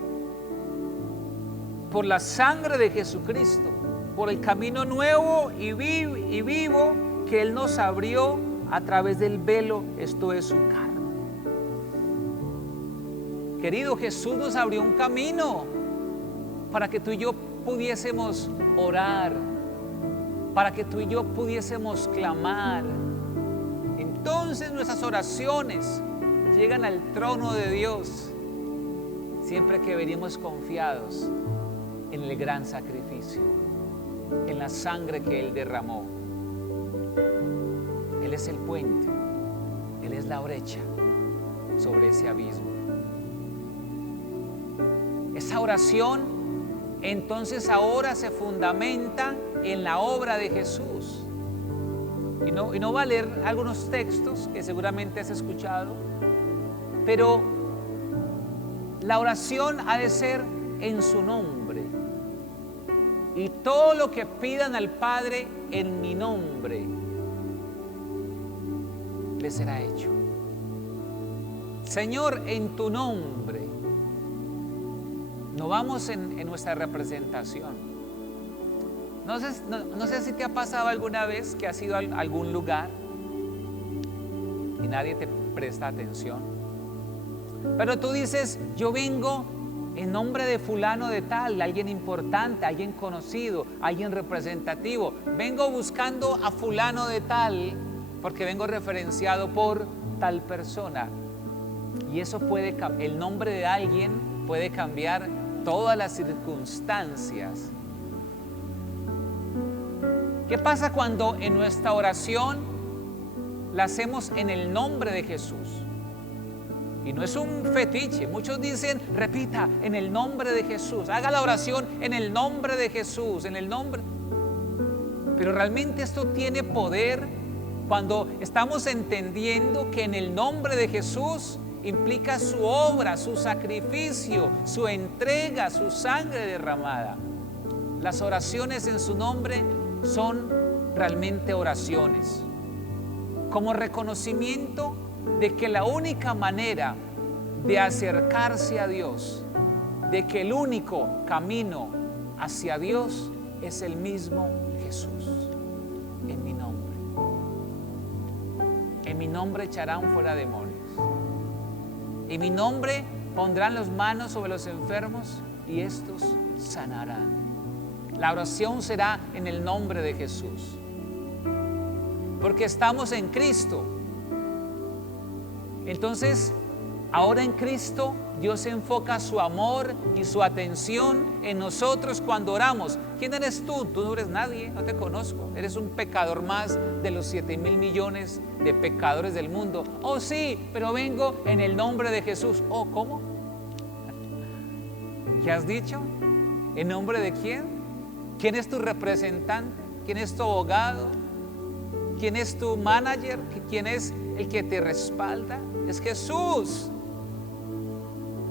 por la sangre de Jesucristo, por el camino nuevo y vivo que Él nos abrió a través del velo, esto es su carne. Querido, Jesús nos abrió un camino para que tú y yo pudiésemos orar, para que tú y yo pudiésemos clamar. Entonces nuestras oraciones llegan al trono de Dios, siempre que venimos confiados en el gran sacrificio, en la sangre que Él derramó. Él es el puente, Él es la brecha sobre ese abismo. Esa oración entonces ahora se fundamenta en la obra de Jesús. Y no va a leer algunos textos que seguramente has escuchado, pero la oración ha de ser en su nombre. Y todo lo que pidan al Padre en mi nombre, le será hecho. Señor, en tu nombre. No vamos en nuestra representación. No sé si te ha pasado alguna vez que has ido a algún lugar y nadie te presta atención. Pero tú dices, yo vengo en nombre de fulano de tal, alguien importante, alguien conocido, alguien representativo. Vengo buscando a fulano de tal porque vengo referenciado por tal persona. Y eso puede, el nombre de alguien puede cambiar todas las circunstancias. ¿Qué pasa cuando en nuestra oración la hacemos en el nombre de Jesús? Y no es un fetiche. Muchos dicen, repita, en el nombre de Jesús. Haga la oración en el nombre de Jesús, en el nombre. Pero realmente esto tiene poder cuando estamos entendiendo que en el nombre de Jesús implica su obra, su sacrificio, su entrega, su sangre derramada. Las oraciones en su nombre son realmente oraciones, como reconocimiento de que la única manera de acercarse a Dios, de que el único camino hacia Dios es el mismo Jesús. En mi nombre echarán fuera demonios. En mi nombre pondrán las manos sobre los enfermos y estos sanarán. La oración será en el nombre de Jesús. Porque estamos en Cristo. Entonces, ahora en Cristo, Dios enfoca su amor y su atención en nosotros cuando oramos. ¿Quién eres tú? Tú no eres nadie, no te conozco. Eres un pecador más de los 7,000 millones de pecadores del mundo. Oh sí, pero vengo en el nombre de Jesús. Oh, ¿cómo? ¿Qué has dicho? ¿En nombre de quién? ¿Quién es tu representante? ¿Quién es tu abogado? ¿Quién es tu manager? ¿Quién es el que te respalda? Es Jesús.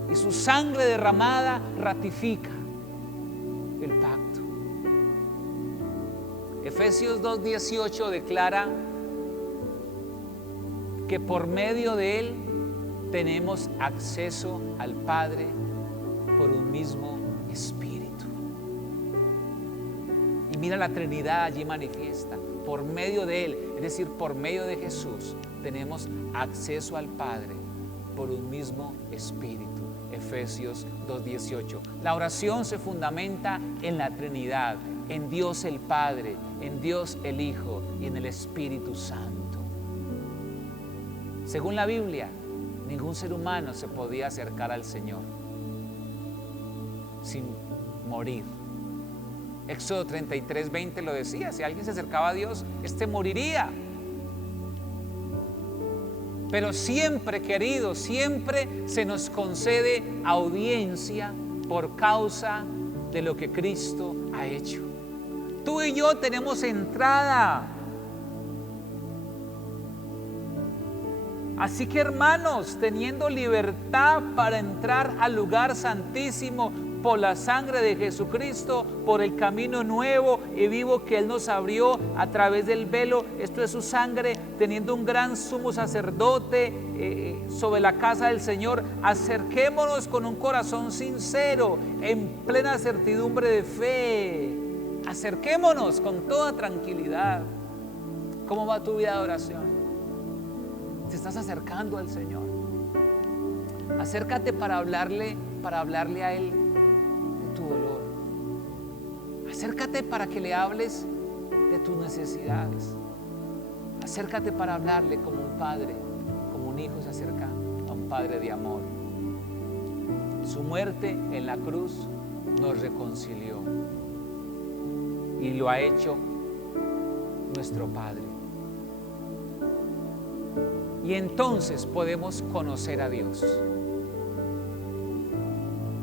Y su sangre derramada ratifica el pacto. Efesios 2:18 declara que por medio de Él tenemos acceso al Padre por un mismo Espíritu. Y mira la Trinidad allí manifiesta. Por medio de Él, es decir, por medio de Jesús, tenemos acceso al Padre por un mismo Espíritu. Efesios 2:18. La oración se fundamenta en la Trinidad, en Dios el Padre, en Dios el Hijo y en el Espíritu Santo. Según la Biblia, ningún ser humano se podía acercar al Señor sin morir. Éxodo 33:20 lo decía: si alguien se acercaba a Dios, éste moriría. Pero siempre, queridos, siempre se nos concede audiencia por causa de lo que Cristo ha hecho. Tú y yo tenemos entrada. Así que, hermanos, teniendo libertad para entrar al lugar santísimo por la sangre de Jesucristo, por el camino nuevo y vivo que Él nos abrió a través del velo, esto es su sangre, teniendo un gran sumo sacerdote sobre la casa del Señor, acerquémonos con un corazón sincero, en plena certidumbre de fe. Acerquémonos con toda tranquilidad. ¿Cómo va tu vida de oración? ¿Te estás acercando al Señor? Acércate para hablarle a Él de tu dolor. Acércate para que le hables de tus necesidades. Acércate para hablarle como un padre, como un hijo se acerca a un padre de amor. Su muerte en la cruz nos reconcilió y lo ha hecho nuestro Padre. Y entonces podemos conocer a Dios.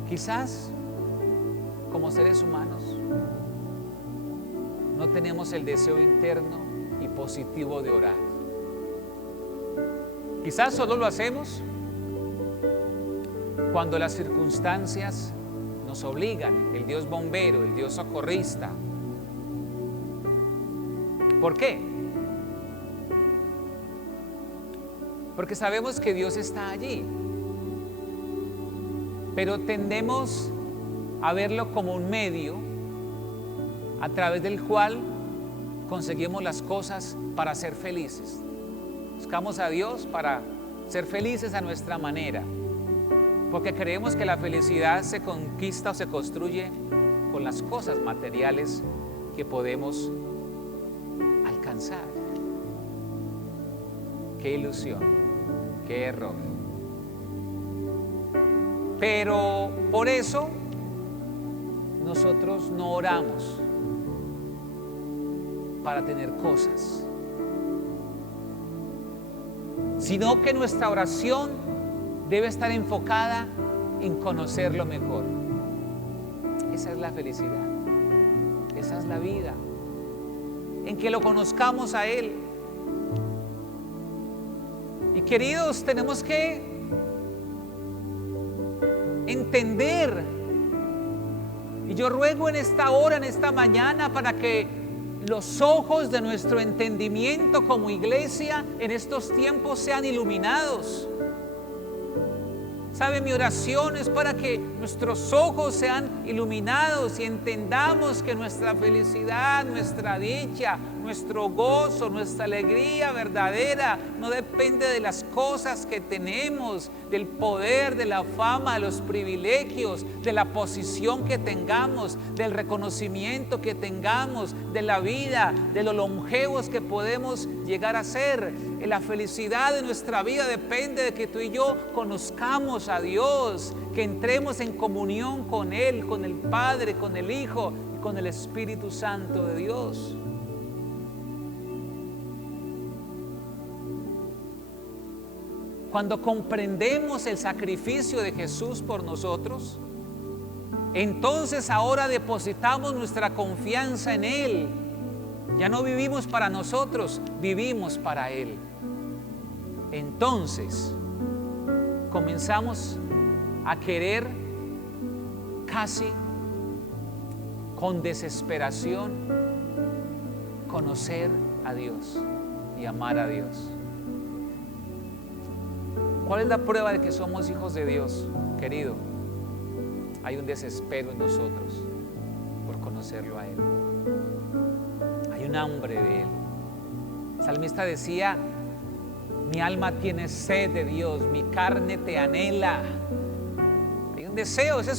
Quizás como seres humanos no tenemos el deseo interno y positivo de orar. Quizás solo lo hacemos cuando las circunstancias nos obligan, el Dios bombero, el Dios socorrista. ¿Por qué? Porque sabemos que Dios está allí, pero tendemos a verlo como un medio a través del cual conseguimos las cosas para ser felices. Buscamos a Dios para ser felices a nuestra manera, porque creemos que la felicidad se conquista o se construye con las cosas materiales que podemos alcanzar. Qué ilusión. Qué error. Pero por eso nosotros no oramos para tener cosas, sino que nuestra oración debe estar enfocada en conocerlo mejor. Esa es la felicidad, esa es la vida, en que lo conozcamos a Él. Y queridos, tenemos que entender, y yo ruego en esta hora, en esta mañana, para que los ojos de nuestro entendimiento como iglesia en estos tiempos sean iluminados. ¿Sabe? Mi oración es para que nuestros ojos sean iluminados y entendamos que nuestra felicidad, nuestra dicha, nuestro gozo, nuestra alegría verdadera no depende de las cosas que tenemos, del poder, de la fama, de los privilegios, de la posición que tengamos, del reconocimiento que tengamos, de la vida, de lo longevos que podemos llegar a ser. La felicidad de nuestra vida depende de que tú y yo conozcamos a Dios, que entremos en comunión con Él, con el Padre, con el Hijo y con el Espíritu Santo de Dios. Cuando comprendemos el sacrificio de Jesús por nosotros, entonces ahora depositamos nuestra confianza en Él. Ya no vivimos para nosotros, vivimos para Él. Entonces, comenzamos a querer casi con desesperación conocer a Dios y amar a Dios. ¿Cuál es la prueba de que somos hijos de Dios, querido? Hay un desespero en nosotros por conocerlo a Él. Hay un hambre de Él. El salmista decía: mi alma tiene sed de Dios, mi carne te anhela. Hay un deseo, eso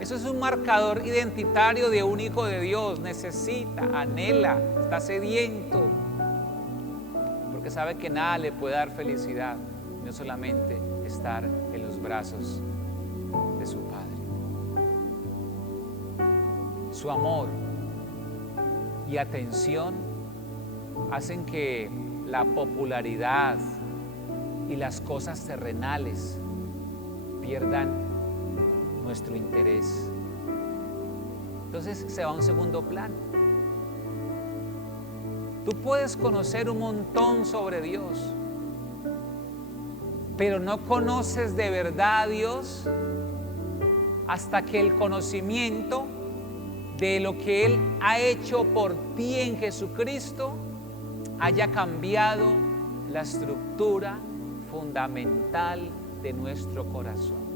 es un marcador identitario de un hijo de Dios. Necesita, anhela, está sediento, porque sabe que nada le puede dar felicidad, no solamente estar en los brazos de su Padre. Su amor y atención hacen que la popularidad y las cosas terrenales pierdan nuestro interés. Entonces se va a un segundo plano. Tú puedes conocer un montón sobre Dios, pero no conoces de verdad a Dios hasta que el conocimiento de lo que Él ha hecho por ti en Jesucristo haya cambiado la estructura fundamental de nuestro corazón.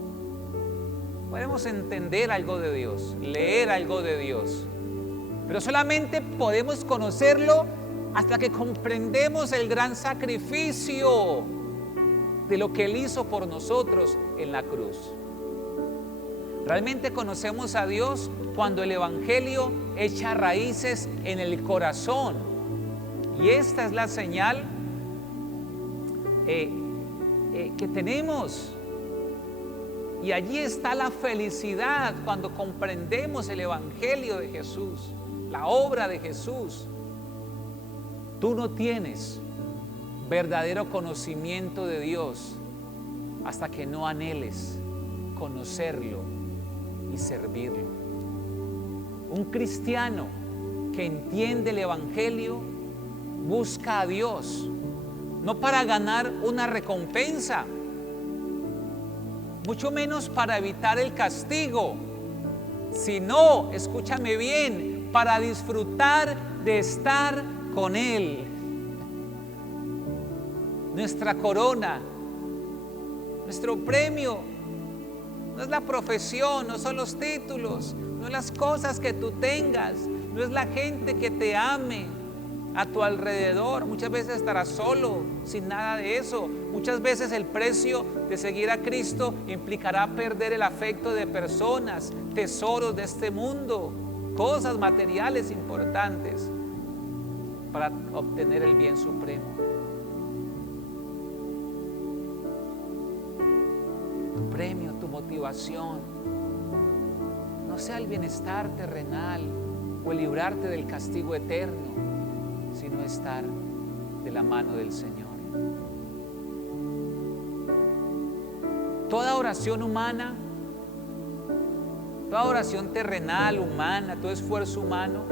Podemos entender algo de Dios, leer algo de Dios, pero solamente podemos conocerlo hasta que comprendemos el gran sacrificio de lo que Él hizo por nosotros en la cruz. Realmente conocemos a Dios cuando el Evangelio echa raíces en el corazón. Y esta es la señal que tenemos. Y allí está la felicidad cuando comprendemos el Evangelio de Jesús, la obra de Jesús. Tú no tienes verdadero conocimiento de Dios hasta que no anheles conocerlo y servirlo. Un cristiano que entiende el Evangelio busca a Dios, no para ganar una recompensa, mucho menos para evitar el castigo, sino, escúchame bien, para disfrutar de estar con Él. Nuestra corona, nuestro premio, no es la profesión, no son los títulos, no es las cosas que tú tengas, no es la gente que te ame a tu alrededor. Muchas veces estarás solo, sin nada de eso. Muchas veces el precio de seguir a Cristo implicará perder el afecto de personas, tesoros de este mundo, cosas materiales importantes para obtener el bien supremo. Tu premio, tu motivación, no sea el bienestar terrenal o el librarte del castigo eterno, sino estar de la mano del Señor. Toda oración humana, toda oración terrenal, humana, todo esfuerzo humano,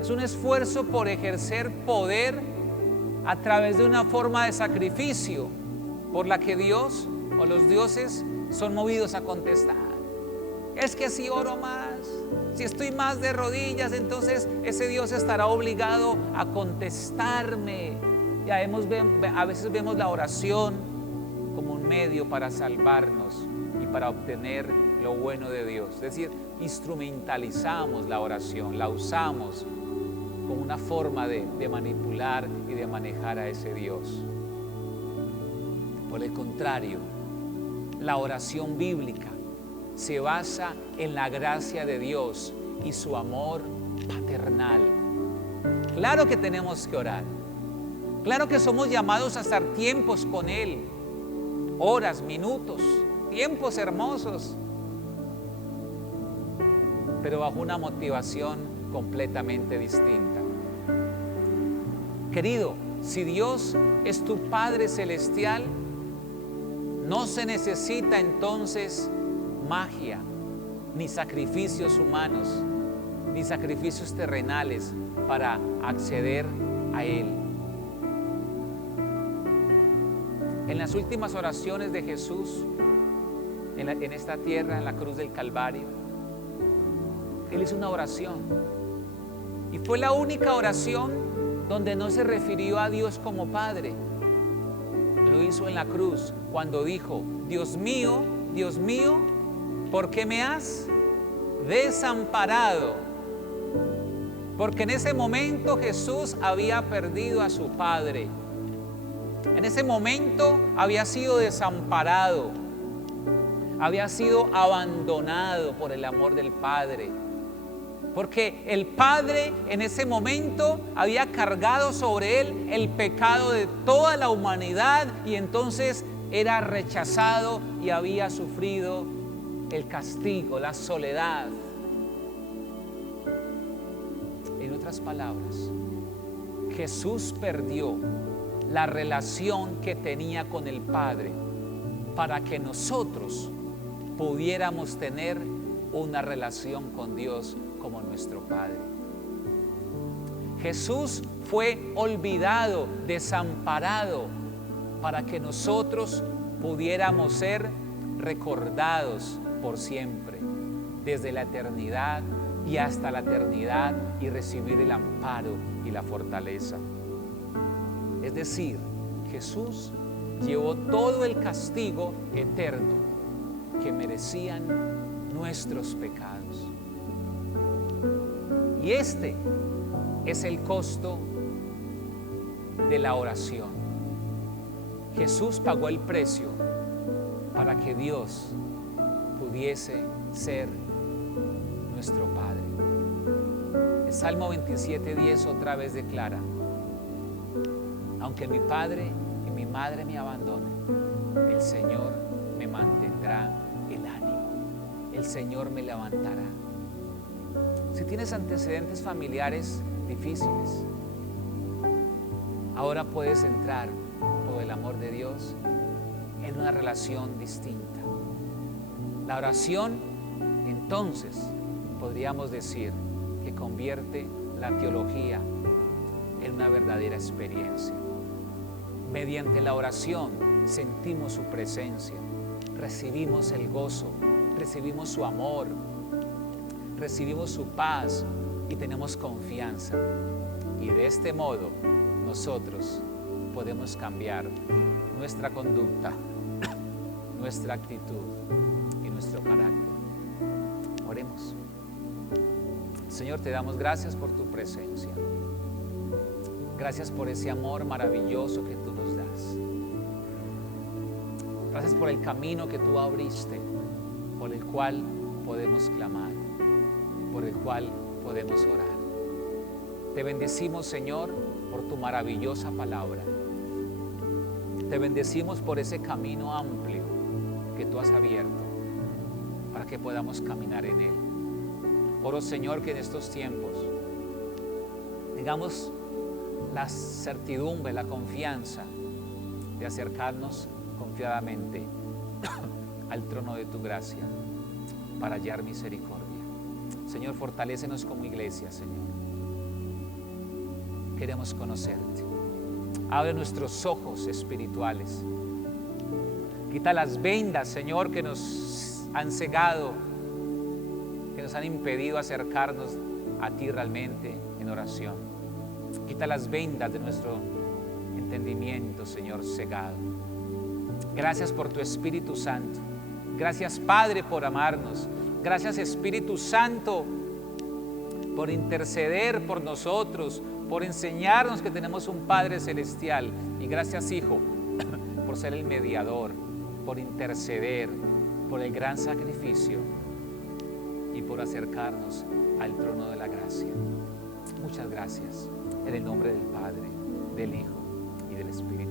es un esfuerzo por ejercer poder a través de una forma de sacrificio por la que Dios o los dioses son movidos a contestar. Es que si oro más, si estoy más de rodillas, entonces ese Dios estará obligado a contestarme. A veces vemos la oración como un medio para salvarnos y para obtener lo bueno de Dios. Es decir, instrumentalizamos la oración, la usamos como una forma de manipular y de manejar a ese Dios. Por el contrario, la oración bíblica se basa en la gracia de Dios y su amor paternal. Claro que tenemos que orar. Claro que somos llamados a estar tiempos con Él. Horas, minutos, tiempos hermosos. Pero bajo una motivación completamente distinta. Querido, si Dios es tu Padre Celestial, no se necesita entonces magia, ni sacrificios humanos, ni sacrificios terrenales para acceder a Él. En las últimas oraciones de Jesús en esta tierra, en la cruz del Calvario, Él hizo una oración. Y fue la única oración donde no se refirió a Dios como Padre. Lo hizo en la cruz cuando dijo: Dios mío, ¿por qué me has desamparado? Porque en ese momento Jesús había perdido a su Padre. En ese momento había sido desamparado, había sido abandonado por el amor del Padre. Porque el Padre en ese momento había cargado sobre Él el pecado de toda la humanidad y entonces era rechazado y había sufrido el castigo, la soledad. En otras palabras, Jesús perdió la relación que tenía con el Padre para que nosotros pudiéramos tener una relación con Dios como nuestro Padre. Jesús fue olvidado, desamparado, para que nosotros pudiéramos ser recordados por siempre, desde la eternidad y hasta la eternidad, y recibir el amparo y la fortaleza. Es decir, Jesús llevó todo el castigo eterno que merecían nuestros pecados. Y este es el costo de la oración. Jesús pagó el precio para que Dios pudiese ser nuestro Padre. El Salmo 27:10 otra vez declara: aunque mi padre y mi madre me abandonen, el Señor me mantendrá el ánimo. El Señor me levantará. Si tienes antecedentes familiares difíciles, ahora puedes entrar, por el amor de Dios, en una relación distinta. La oración, entonces, podríamos decir que convierte la teología en una verdadera experiencia. Mediante la oración sentimos su presencia, recibimos el gozo, recibimos su amor, recibimos su paz y tenemos confianza. Y de este modo nosotros podemos cambiar nuestra conducta, nuestra actitud y nuestro carácter. Oremos. Señor, te damos gracias por tu presencia. Gracias por ese amor maravilloso que tú nos das. Gracias por el camino que tú abriste, por el cual podemos clamar, por el cual podemos orar. Te bendecimos, Señor, por tu maravillosa palabra. Te bendecimos por ese camino amplio que tú has abierto para que podamos caminar en él. Oro, Señor, que en estos tiempos tengamos la certidumbre, la confianza de acercarnos confiadamente al trono de tu gracia para hallar misericordia. Señor, fortalécenos como iglesia, Señor. Queremos conocerte. Abre nuestros ojos espirituales. Quita las vendas, Señor, que nos han cegado, que nos han impedido acercarnos a ti realmente en oración. Quita las vendas de nuestro entendimiento, Señor, cegado. Gracias por tu Espíritu Santo. Gracias, Padre, por amarnos. Gracias, Espíritu Santo, por interceder por nosotros, por enseñarnos que tenemos un Padre Celestial. Y gracias, Hijo, por ser el mediador, por interceder, por el gran sacrificio y por acercarnos al trono de la gracia. Muchas gracias. En el nombre del Padre, del Hijo y del Espíritu